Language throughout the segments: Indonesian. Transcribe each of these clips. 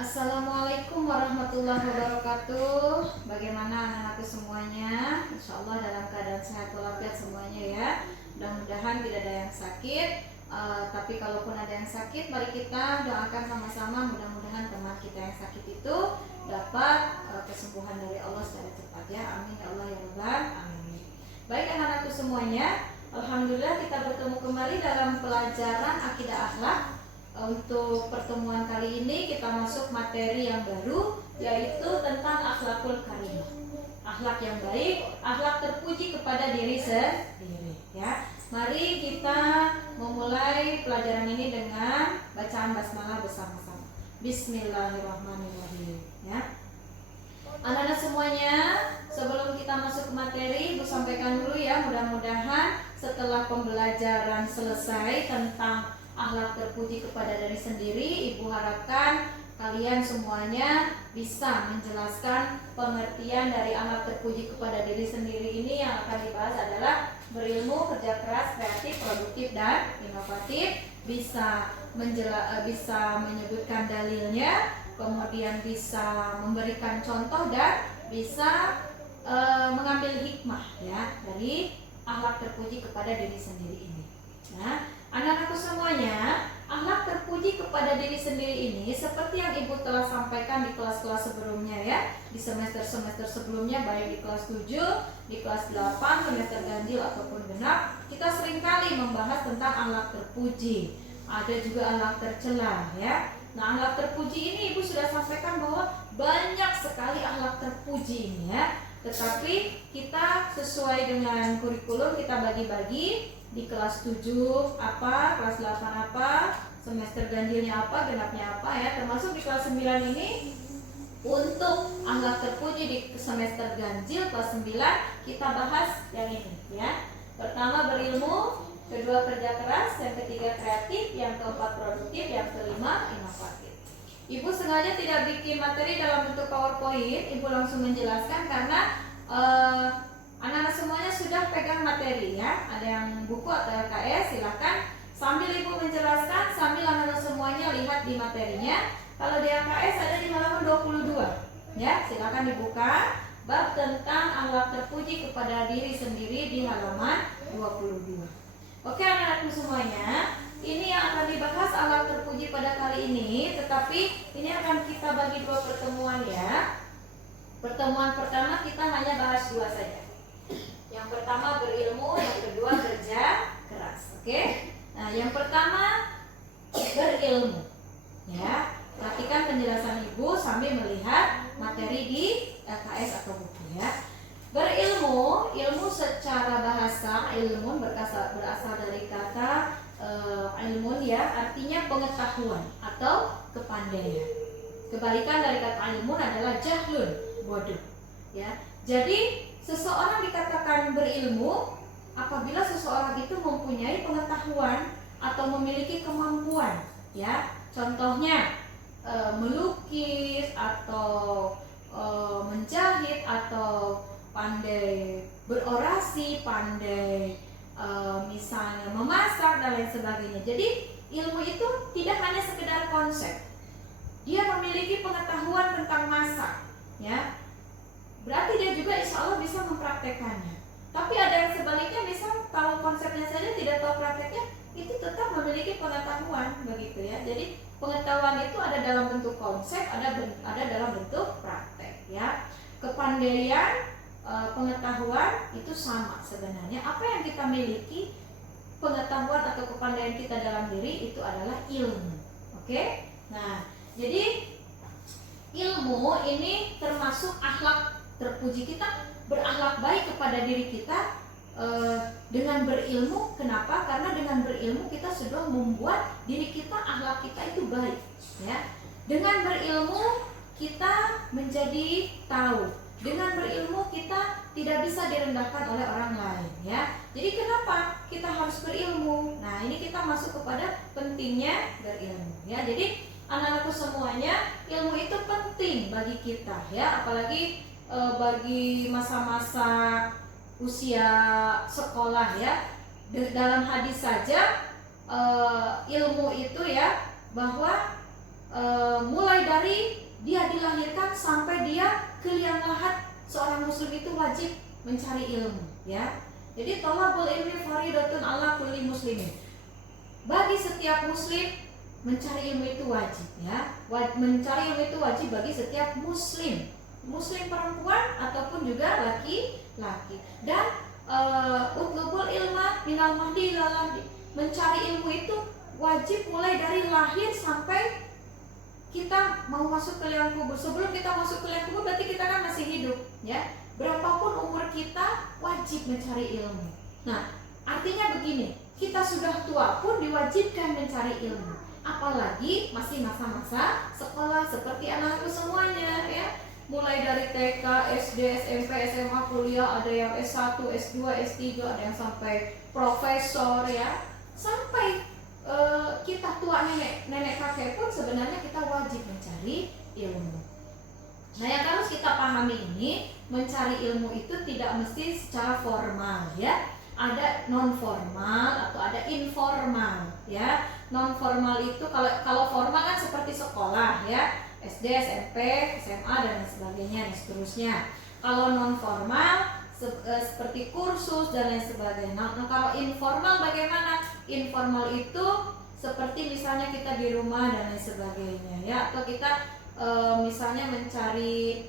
Assalamualaikum warahmatullahi wabarakatuh. Bagaimana anak-anakku semuanya? Insya Allah dalam keadaan sehat walafiat semuanya ya. Mudah-mudahan tidak ada yang sakit. Tapi kalaupun ada yang sakit, mari kita doakan sama-sama. Mudah-mudahan teman kita yang sakit itu dapat kesembuhan dari Allah secara cepat ya. Amin ya Allah ya Rabbal alamin. Baik anak-anakku semuanya, alhamdulillah kita bertemu kembali dalam pelajaran akidah akhlak. Untuk pertemuan kali ini kita masuk materi yang baru, yaitu tentang akhlakul karimah. Akhlak yang baik, akhlak terpuji kepada diri sendiri ya. Mari kita memulai pelajaran ini dengan bacaan basmalah bersama-sama. Bismillahirrahmanirrahim ya. Anak-anak semuanya, sebelum kita masuk ke materi, Ibu sampaikan dulu ya, mudah-mudahan setelah pembelajaran selesai tentang akhlak terpuji kepada diri sendiri, Ibu harapkan kalian semuanya bisa menjelaskan pengertian dari akhlak terpuji kepada diri sendiri ini. Yang akan dibahas adalah berilmu, kerja keras, kreatif, produktif, dan inovatif. Bisa menyebutkan dalilnya, kemudian bisa memberikan contoh dan bisa mengambil hikmah ya dari akhlak terpuji kepada diri sendiri ini. Nah, anak-anakku semuanya, akhlak terpuji kepada diri sendiri ini seperti yang Ibu telah sampaikan di kelas-kelas sebelumnya ya, di semester-semester sebelumnya, baik di kelas 7, di kelas 8, semester ganjil ataupun genap, kita seringkali membahas tentang akhlak terpuji. Ada juga akhlak tercela ya. Nah, akhlak terpuji ini Ibu sudah sampaikan bahwa banyak sekali akhlak terpuji ini ya. Tetapi kita sesuai dengan kurikulum kita bagi-bagi. Di kelas 7 apa, kelas 8 apa, semester ganjilnya apa, genapnya apa ya. Termasuk di kelas 9 ini untuk akhlak terpuji di semester ganjil kelas 9 kita bahas yang ini ya. Pertama berilmu, kedua kerja keras, yang ketiga kreatif, yang keempat produktif, yang kelima inovatif. Ibu sengaja tidak bikin materi dalam bentuk PowerPoint, Ibu langsung menjelaskan karena anak-anak semuanya sudah pegang materi ya. Ada yang buku atau LKS, silahkan sambil Ibu menjelaskan, sambil anak-anak semuanya lihat di materinya. Kalau di LKS ada di halaman 22 ya, silahkan dibuka bab tentang akhlak terpuji kepada diri sendiri di halaman 22. Oke anak-anakku semuanya, ini yang akan dibahas akhlak terpuji pada kali ini. Tetapi ini akan kita bagi dua pertemuan ya. Pertemuan pertama kita hanya bahas dua saja. Yang pertama berilmu, yang kedua kerja keras. Oke? Nah, yang pertama berilmu. Ya, perhatikan penjelasan Ibu sambil melihat materi di LKS atau buku ya. Berilmu, ilmu secara bahasa ilmun berasal dari kata ilmun ya, artinya pengetahuan atau kepandaian. Kebalikan dari kata ilmun adalah jahlun, bodoh. Ya, jadi seseorang dikatakan berilmu apabila seseorang itu mempunyai pengetahuan atau memiliki kemampuan ya. Contohnya melukis atau menjahit atau pandai berorasi, pandai misalnya memasak dan lain sebagainya. Jadi ilmu itu tidak hanya sekedar konsep. Dia memiliki pengetahuan tentang masak ya. Berarti dia juga insya Allah bisa mempraktekannya. Tapi ada yang sebaliknya, misal kalau konsepnya saja tidak tahu prakteknya, itu tetap memiliki pengetahuan begitu ya. Jadi pengetahuan itu ada dalam bentuk konsep, ada dalam bentuk praktek ya. Kepandaian, pengetahuan itu sama sebenarnya. Apa yang kita miliki, pengetahuan atau kepandaian kita dalam diri itu adalah ilmu. Oke? Nah, jadi ilmu ini termasuk akhlak terpuji. Kita berakhlak baik kepada diri kita dengan berilmu. Kenapa? Karena dengan berilmu kita sudah membuat diri kita, akhlak kita itu baik ya. Dengan berilmu kita menjadi tahu. Dengan berilmu kita tidak bisa direndahkan oleh orang lain ya. Jadi kenapa kita harus berilmu? Nah, ini kita masuk kepada pentingnya berilmu ya. Jadi anak-anakku semuanya, ilmu itu penting bagi kita ya, apalagi bagi masa-masa usia sekolah ya. Dalam hadis saja ilmu itu ya, bahwa mulai dari dia dilahirkan sampai dia ke liang lahat, seorang muslim itu wajib mencari ilmu, ya. Jadi thalabul ilmi fardhatun ala kulli muslimin. Bagi setiap muslim mencari ilmu itu wajib, ya. Mencari ilmu itu wajib bagi setiap muslim, muslim perempuan ataupun juga laki-laki. Dan utlubul ilma minal mahdi ila lahdi. Mencari ilmu itu wajib mulai dari lahir sampai kita mau masuk ke liang kubur. Sebelum kita masuk ke liang kubur berarti kita kan masih hidup, ya. Berapapun umur kita wajib mencari ilmu. Nah, artinya begini, kita sudah tua pun diwajibkan mencari ilmu. Apalagi masih masa-masa sekolah seperti anak-anakku semuanya, ya. Mulai dari TK, SD, SMP, SMA, kuliah, ada yang S1, S2, S3, ada yang sampai profesor, ya. Sampai kita tua, nenek kakek pun sebenarnya kita wajib mencari ilmu. Nah, yang harus kita pahami ini, mencari ilmu itu tidak mesti secara formal, ya. Ada non formal atau ada informal, ya. Non formal itu kalau formal kan seperti sekolah, ya, SD, SMP, SMA dan sebagainya dan seterusnya. Kalau non formal seperti kursus dan lain sebagainya. Nah, kalau informal bagaimana? Informal itu seperti misalnya kita di rumah dan lain sebagainya, ya, atau kita misalnya mencari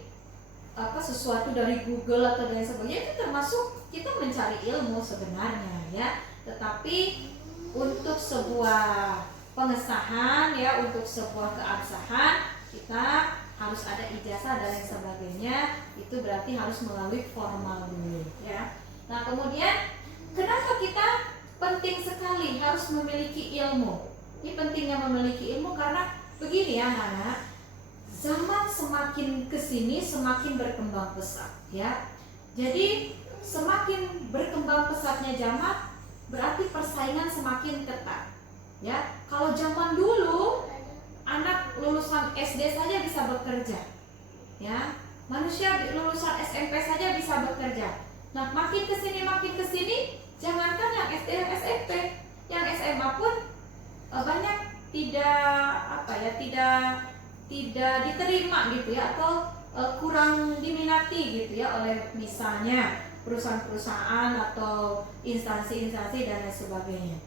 sesuatu dari Google atau lain sebagainya, itu termasuk kita mencari ilmu sebenarnya, ya. Tetapi untuk sebuah pengesahan, ya, untuk sebuah keabsahan kita harus ada ijazah dan lain sebagainya. Itu berarti harus melalui formal dulu, ya. Nah, kemudian kenapa kita penting sekali harus memiliki ilmu? Ini pentingnya memiliki ilmu karena begini, ya, anak-anak. Zaman semakin kesini semakin berkembang pesat, ya. Jadi semakin berkembang pesatnya zaman berarti persaingan semakin ketat, ya. Kalau zaman dulu anak lulusan SD saja bisa bekerja, ya. Manusia lulusan SMP saja bisa bekerja. Nah, makin kesini, jangankan yang SD, yang SMP, yang SMA pun banyak tidak diterima gitu, ya, atau kurang diminati gitu, ya, oleh misalnya perusahaan-perusahaan atau instansi-instansi dan lain sebagainya.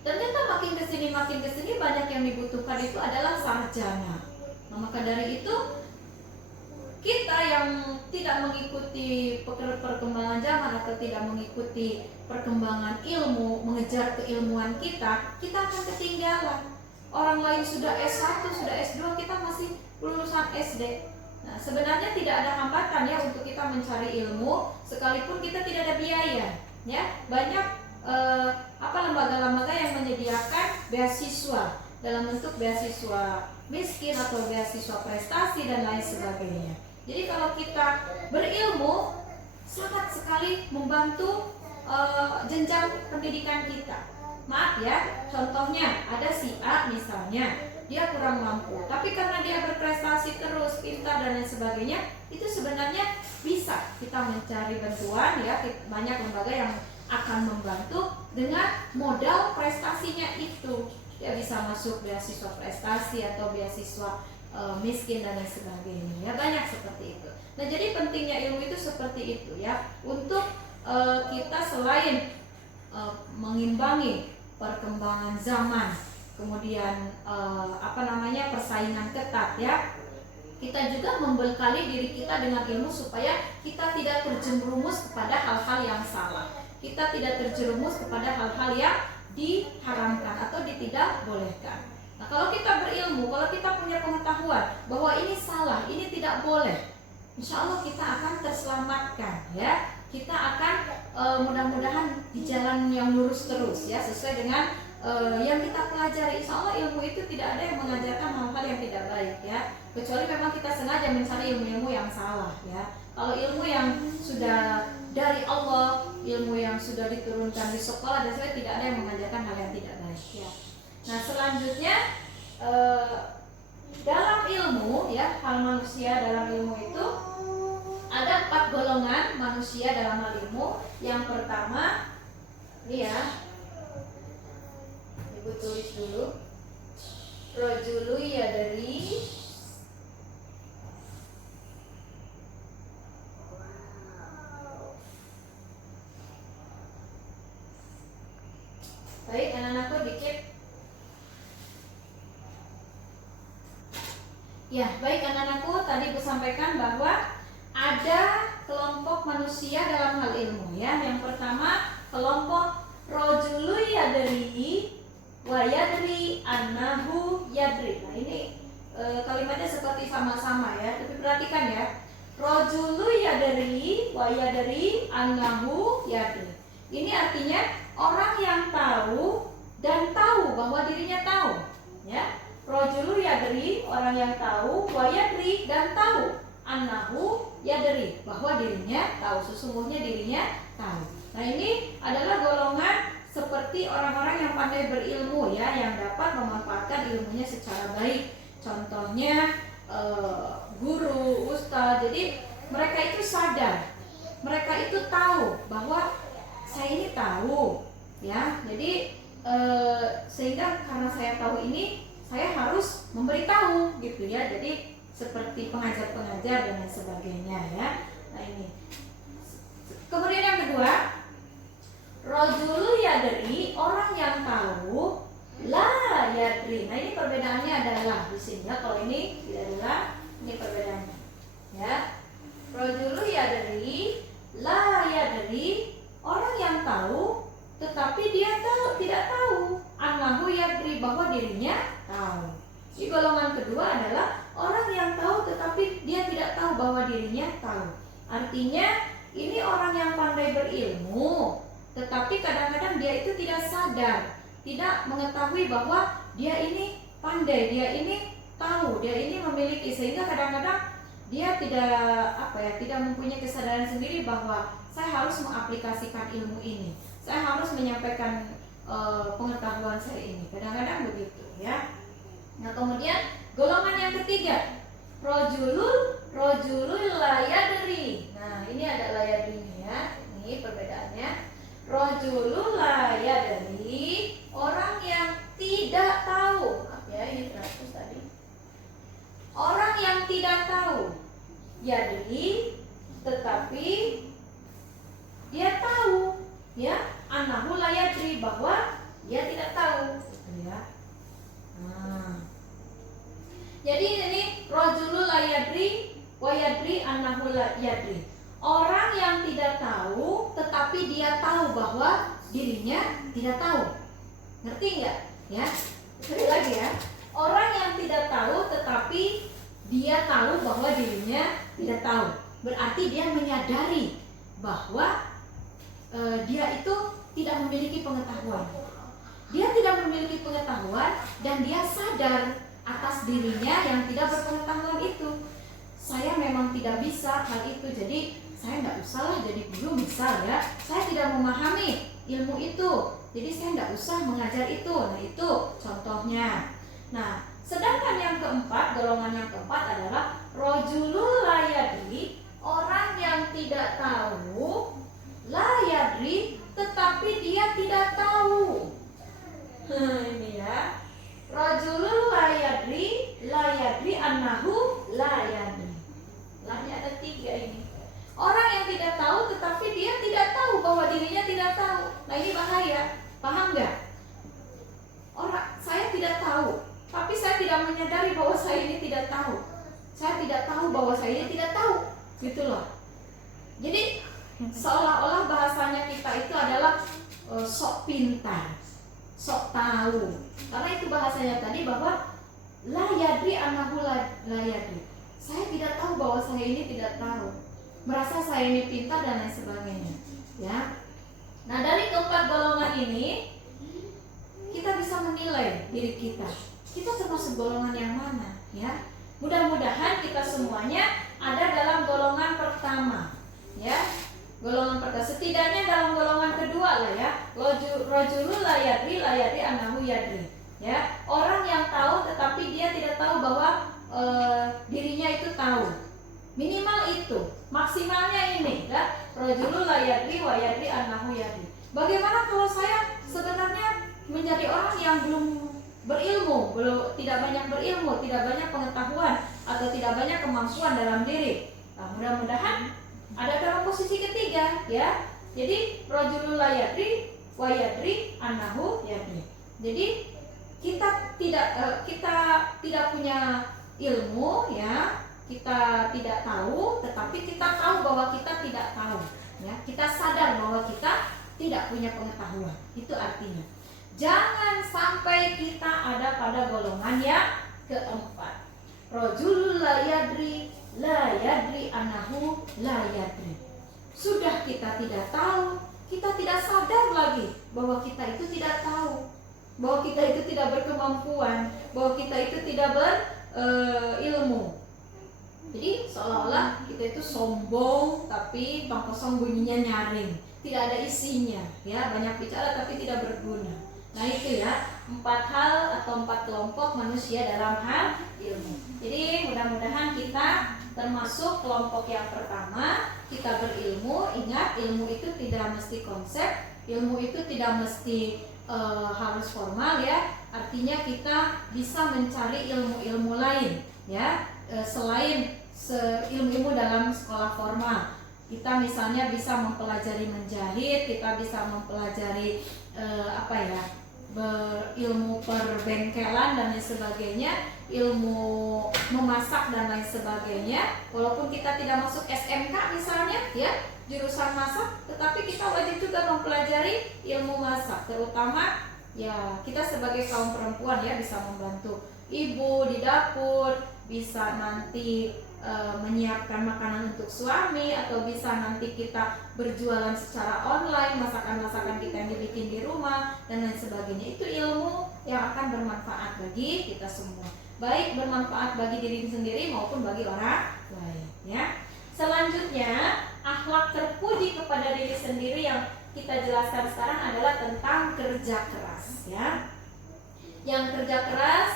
Ternyata makin kesini banyak yang dibutuhkan itu adalah sarjana. Nah, maka dari itu kita yang tidak mengikuti perkembangan zaman atau tidak mengikuti perkembangan ilmu, mengejar keilmuan kita akan ketinggalan. Orang lain sudah S1, sudah S2, kita masih lulusan SD. Nah, sebenarnya tidak ada hambatan, ya, untuk kita mencari ilmu sekalipun kita tidak ada biaya, ya. Banyak lembaga-lembaga yang menyediakan beasiswa dalam bentuk beasiswa miskin atau beasiswa prestasi dan lain sebagainya. Jadi kalau kita berilmu sangat sekali membantu jenjang pendidikan kita. Maaf, ya, contohnya ada si A misalnya, dia kurang mampu, tapi karena dia berprestasi terus, pintar dan lain sebagainya, itu sebenarnya bisa kita mencari bantuan, ya. Banyak lembaga yang akan membantu dengan modal prestasinya itu. Dia bisa masuk beasiswa prestasi atau beasiswa miskin dan lain sebagainya, ya. Banyak seperti itu. Nah, jadi pentingnya ilmu itu seperti itu, ya, untuk kita selain mengimbangi perkembangan zaman, kemudian persaingan ketat, ya, kita juga membekali diri kita dengan ilmu supaya kita tidak terjerumus kepada hal-hal yang salah. Kita tidak terjerumus kepada hal-hal yang diharamkan atau tidak bolehkan. Nah, kalau kita berilmu, kalau kita punya pengetahuan bahwa ini salah, ini tidak boleh, insya Allah kita akan terselamatkan, ya. Kita akan mudah-mudahan di jalan yang lurus terus, ya, sesuai dengan yang kita pelajari. Insya Allah ilmu itu tidak ada yang mengajarkan hal-hal yang tidak baik, ya, kecuali memang kita sengaja mencari ilmu-ilmu yang salah, ya. Kalau ilmu yang sudah dari Allah, ilmu yang sudah diturunkan di sekolah dan sebagainya, tidak ada yang mengajarkan hal yang tidak baik, ya. Nah, selanjutnya dalam ilmu, ya, hal manusia dalam ilmu itu ada 4 golongan manusia dalam hal ilmu. Yang pertama, ini, ya, Ibu tulis dulu. Rojulu yadri. Baik, anak-anakku dicek. Ya, baik anak-anakku, tadi Bu sampaikan bahwa ada kelompok manusia dalam hal ilmu ya. Yang pertama, kelompok rojulu yadri wa yadri annahu yadri. Nah, ini kalimatnya seperti sama-sama ya, tapi perhatikan ya. Rojulu yadri wa yadri annahu yadri. Ini artinya orang yang tahu dan tahu bahwa dirinya tahu ya. Rojulu yadri, orang yang tahu, wa yadri, dan tahu, annahu yadri, bahwa dirinya tahu, sesungguhnya dirinya tahu. Nah, ini adalah golongan seperti orang-orang yang pandai berilmu ya, yang dapat memanfaatkan ilmunya secara baik. Contohnya guru, ustadz. Jadi mereka itu sadar, mereka itu tahu bahwa saya ini tahu ya. Jadi sehingga karena saya tahu ini, saya harus memberitahu gitu ya. Jadi seperti pengajar-pengajar dan lain sebagainya ya. Nah, ini. Kemudian yang kedua, rojulu yadri, orang yang tahu, la yadri. Nah, ini perbedaannya adalah di sini ya. Kalau ini tidak adalah, ini perbedaannya ya. Rojulu yadri, la yadri, orang yang tahu tetapi dia tidak tahu, annahu yadri, bahwa dirinya tahu. Di golongan kedua adalah orang yang tahu tetapi dia tidak tahu bahwa dirinya tahu. Artinya ini orang yang pandai berilmu, tetapi kadang-kadang dia itu tidak sadar, tidak mengetahui bahwa dia ini pandai, dia ini tahu, dia ini memiliki, sehingga kadang-kadang dia tidak mempunyai kesadaran sendiri bahwa saya harus mengaplikasikan ilmu ini, saya harus menyampaikan pengetahuan saya ini. Kadang-kadang begitu ya. Nah, kemudian golongan yang ketiga, rojulul layadri. Nah, ini ada layadrinya ya. Ini perbedaannya. Rojulul layadri, orang yang tidak tahu. Maaf ya, ini terhapus tadi. Orang yang tidak tahu. Yadri, tetapi dia tahu ya, annahu layadri, bahwa dia tidak tahu ya. Nah, jadi ini rojulul layadri wa yadri annahu layadri, orang yang tidak tahu tetapi dia tahu bahwa dirinya tidak tahu. Ngerti nggak ya? Sekali lagi ya, orang yang tidak tahu tetapi dia tahu bahwa dirinya tidak tahu, berarti dia menyadari bahwa dia itu tidak memiliki pengetahuan. Dia tidak memiliki pengetahuan dan dia sadar atas dirinya yang tidak berpengetahuan itu. Saya memang tidak bisa hal itu, jadi saya nggak usahlah jadi guru misal ya. Saya tidak memahami ilmu itu, jadi saya nggak usah mengajar itu. Nah, itu contohnya. Nah, sedangkan yang keempat, golongan yang keempat adalah rojulul layadri, orang yang tidak tahu, layadri, tetapi dia tidak tahu. Ini ya, rajulul layadri annahu layadri. Lahnya ada 3 ini. Orang yang tidak tahu tetapi dia tidak tahu bahwa dirinya tidak tahu. Nah, ini bahaya. Paham nggak? Saya tidak tahu, tapi saya tidak menyadari bahwa saya ini tidak tahu. Saya tidak tahu bahwa saya ini tidak tahu. Gitu loh. Jadi seolah-olah bahasanya kita itu adalah sok pintar, sok tahu. Karena itu bahasanya tadi bahwa la yadri annahu la yadri. Saya tidak tahu bahwa saya ini tidak tahu. Merasa saya ini pintar dan lain sebagainya. Ya. Nah, dari keempat golongan ini kita bisa menilai diri kita. Kita termasuk golongan yang mana, ya? Mudah-mudahan kita semuanya ada dalam golongan pertama, ya. Golongan pertama, setidaknya dalam golongan kedua lah ya. Rajulul layadri annahu yadri. Ya, orang yang tahu tetapi dia tidak tahu bahwa dirinya itu tahu. Minimal itu, maksimalnya ini ya. Rajulul layadri wa yadri annahu yadri. Bagaimana kalau saya sebenarnya menjadi orang yang berilmu, belum tidak banyak berilmu, tidak banyak pengetahuan atau tidak banyak kemampuan dalam diri. Nah, mudah-mudahan ada dalam posisi ketiga, ya. Jadi rajulul la yadri wa yadri annahu yadri. Jadi kita tidak punya ilmu, ya. Kita tidak tahu, tetapi kita tahu bahwa kita tidak tahu, ya. Kita sadar bahwa kita tidak punya pengetahuan. Itu artinya jangan sampai kita ada pada golongan yang keempat. Rajulul la yadri annahu la yadri. Sudah kita tidak tahu, kita tidak sadar lagi bahwa kita itu tidak tahu, bahwa kita itu tidak berkemampuan, bahwa kita itu tidak berilmu. Jadi seolah-olah kita itu sombong, tapi tong kosong bunyinya nyaring, tidak ada isinya, ya, banyak bicara tapi tidak berguna. Nah itu ya, 4 hal atau 4 kelompok manusia dalam hal ilmu. Jadi mudah-mudahan kita termasuk kelompok yang pertama. Kita berilmu. Ingat, ilmu itu tidak mesti konsep, ilmu itu tidak mesti harus formal, ya. Artinya kita bisa mencari ilmu-ilmu lain, ya, selain ilmu-ilmu dalam sekolah formal. Kita misalnya bisa mempelajari menjahit, kita bisa mempelajari berilmu perbengkelan dan lain sebagainya, ilmu memasak dan lain sebagainya. Walaupun kita tidak masuk SMK misalnya, ya, jurusan masak, tetapi kita wajib juga mempelajari ilmu masak. Terutama ya kita sebagai kaum perempuan, ya, bisa membantu ibu di dapur, bisa nanti menyiapkan makanan untuk suami, atau bisa nanti kita berjualan secara online, masakan-masakan kita yang dibikin di rumah dan lain sebagainya. Itu ilmu yang akan bermanfaat bagi kita semua, baik bermanfaat bagi diri sendiri maupun bagi orang lain, ya. Selanjutnya, akhlak terpuji kepada diri sendiri yang kita jelaskan sekarang adalah tentang kerja keras, ya. Yang kerja keras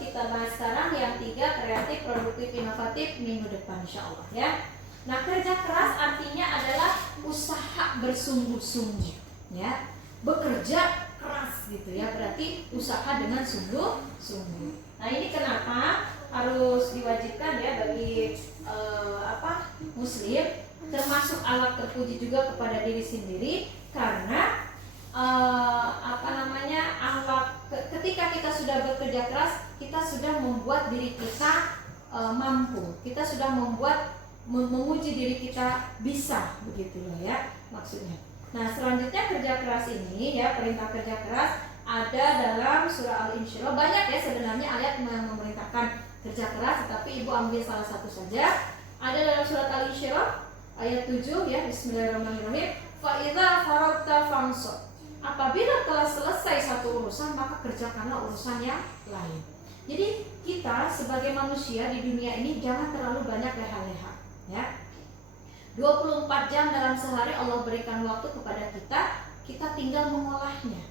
kita bahas sekarang. Yang 3, kreatif, produktif, inovatif minggu depan insyaallah, ya. Nah, kerja keras artinya adalah usaha bersungguh-sungguh, ya. Bekerja keras gitu, ya, berarti usaha dengan sungguh-sungguh. Nah, ini kenapa harus diwajibkan, ya, bagi muslim, termasuk alat terpuji juga kepada diri sendiri, karena ketika kita sudah bekerja keras, kita sudah membuat diri kita mampu, kita sudah menguji diri kita bisa, begitu loh, ya, maksudnya. Nah, selanjutnya kerja keras ini, ya, perintah kerja keras ada dalam surah Al-Insyirah. Banyak, ya, sebenarnya ayat yang memerintahkan kerja keras, tetapi ibu ambil salah satu saja. Ada dalam surat Al-Insyirah ayat 7, ya, bismillahirrahmanirrahim. Fa idza faragta fansab. Apabila telah selesai satu urusan, maka kerjakanlah urusan yang lain. Jadi kita sebagai manusia di dunia ini jangan terlalu banyak leha-leha, ya. 24 jam dalam sehari Allah berikan waktu kepada kita, kita tinggal mengolahnya.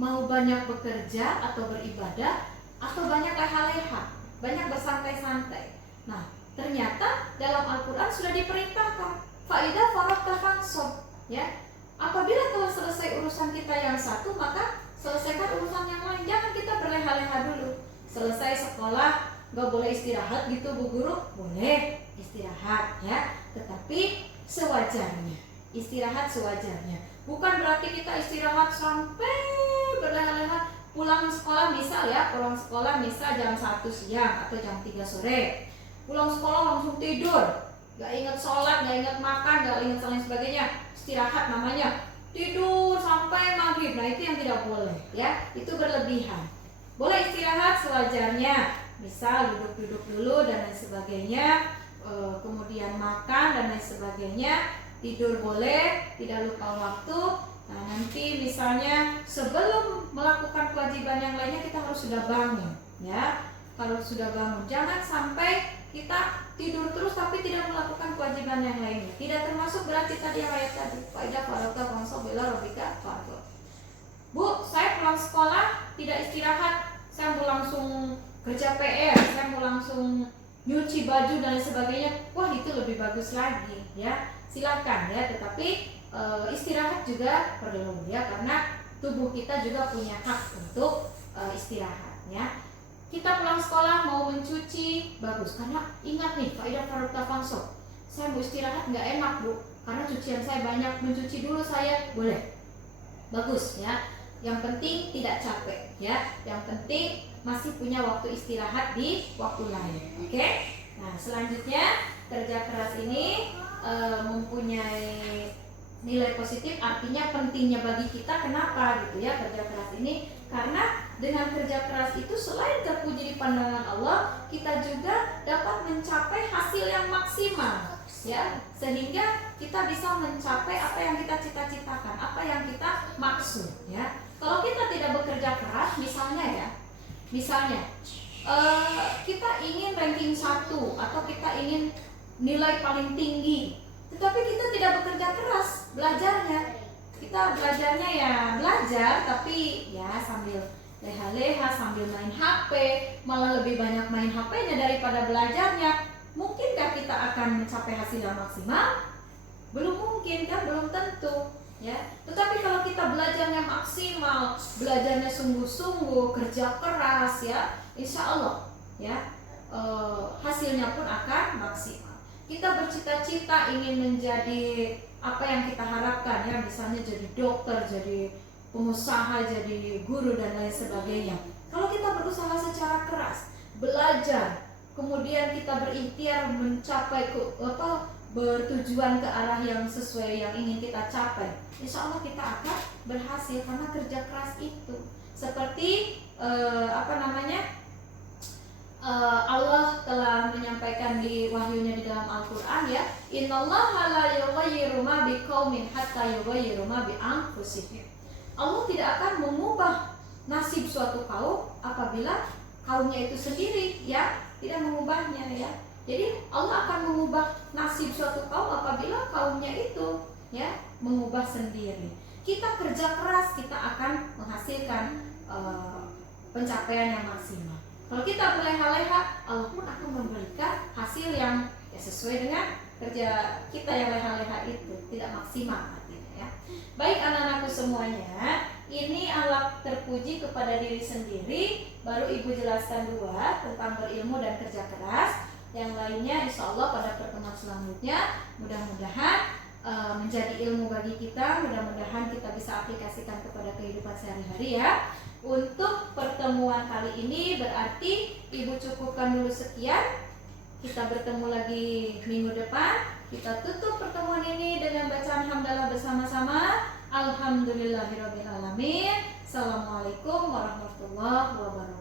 Mau banyak bekerja atau beribadah, atau banyak leha-leha, banyak bersantai-santai. Nah, ternyata dalam Al-Quran sudah diperintahkan, fa'idha faragta fansab, ya. Apabila telah selesai urusan kita yang satu, maka selesaikan urusan yang lain. Jangan kita berleha-leha dulu. Selesai sekolah, gak boleh istirahat gitu Bu Guru? Boleh istirahat, ya, tetapi sewajarnya. Istirahat sewajarnya. Bukan berarti kita istirahat sampai berleha-leha. Pulang sekolah misal, ya, pulang sekolah misal jam 1 siang atau jam 3 sore. Pulang sekolah langsung tidur, gak ingat sholat, gak ingat makan, gak ingat lain sebagainya. Istirahat namanya, tidur sampai maghrib. Nah, itu yang tidak boleh, ya, itu berlebihan. Boleh istirahat sewajarnya, misal duduk-duduk dulu dan lain sebagainya, kemudian makan dan lain sebagainya. Tidur boleh, tidak lupa waktu. Nah, nanti misalnya sebelum melakukan kewajiban yang lainnya kita harus sudah bangun, ya, harus sudah bangun. Jangan sampai kita tidur terus tapi tidak melakukan kewajiban yang lainnya. Tidak termasuk berarti tadi yang ayat tadi, faidah faragta fansab ila rabbika farghab. Bu, saya pulang sekolah tidak istirahat, saya mau langsung kerja PR, saya mau langsung nyuci baju dan lain sebagainya. Wah, itu lebih bagus lagi, ya. Silakan, ya, tetapi istirahat juga perlu, ya, karena tubuh kita juga punya hak untuk istirahat ya. Kita pulang sekolah mau mencuci, bagus, karena ingat nih faedah praduta fangso. Saya mau istirahat nggak enak Bu, karena cucian saya banyak, mencuci dulu saya, boleh, bagus ya. Yang penting tidak capek ya, yang penting masih punya waktu istirahat di waktu lain. Oke. Nah selanjutnya, kerja keras ini mempunyai nilai positif, artinya pentingnya bagi kita. Kenapa gitu ya kerja keras ini? Karena dengan kerja keras itu selain terpuji di pandangan Allah, kita juga dapat mencapai hasil yang maksimal ya, sehingga kita bisa mencapai apa yang kita cita-citakan, apa yang kita maksud ya. Kalau kita tidak bekerja keras, misalnya kita ingin ranking 1 atau kita ingin nilai paling tinggi, tetapi kita tidak bekerja keras belajarnya. Kita belajarnya ya belajar, tapi ya sambil leha-leha, sambil main HP, malah lebih banyak main HP-nya daripada belajarnya. Mungkinkah kita akan mencapai hasil yang maksimal? Belum mungkin kan, belum tentu ya. Tetapi kalau kita belajarnya maksimal, belajarnya sungguh-sungguh, kerja keras ya, insya Allah ya hasilnya pun akan maksimal. Kita bercita-cita ingin menjadi apa yang kita harapkan ya, misalnya jadi dokter, jadi pengusaha, jadi guru dan lain sebagainya. Kalau kita berusaha secara keras, belajar, kemudian kita berikhtiar mencapai bertujuan ke arah yang sesuai yang ingin kita capai, insya Allah kita akan berhasil karena kerja keras itu. Seperti Allah telah menyampaikan di wahyunya di dalam Al-Quran ya, innallaha la yughayyiru ma biqaumin hatta yughayyiru ma bi anfusihim. Allah tidak akan mengubah nasib suatu kaum apabila kaumnya itu sendiri ya tidak mengubahnya ya. Jadi Allah akan mengubah nasib suatu kaum apabila kaumnya itu ya mengubah sendiri. Kita kerja keras, kita akan menghasilkan pencapaian yang maksimal. Kalau kita berleha-leha, Allah pun akan memberikan hasil yang ya sesuai dengan kerja kita yang leha-leha itu, tidak maksimal artinya ya. Baik anak-anakku semuanya, ini akhlak terpuji kepada diri sendiri. Baru Ibu jelaskan 2 tentang berilmu dan kerja keras. Yang lainnya insya Allah pada pertemuan selanjutnya mudah-mudahan menjadi ilmu bagi kita, mudah-mudahan kita bisa aplikasikan kepada kehidupan sehari-hari ya. Untuk pertemuan kali ini berarti Ibu cukupkan dulu sekian. Kita bertemu lagi minggu depan. Kita tutup pertemuan ini dengan bacaan hamdalah bersama-sama. Alhamdulillahirrabbilalamin. Assalamualaikum warahmatullahi wabarakatuh.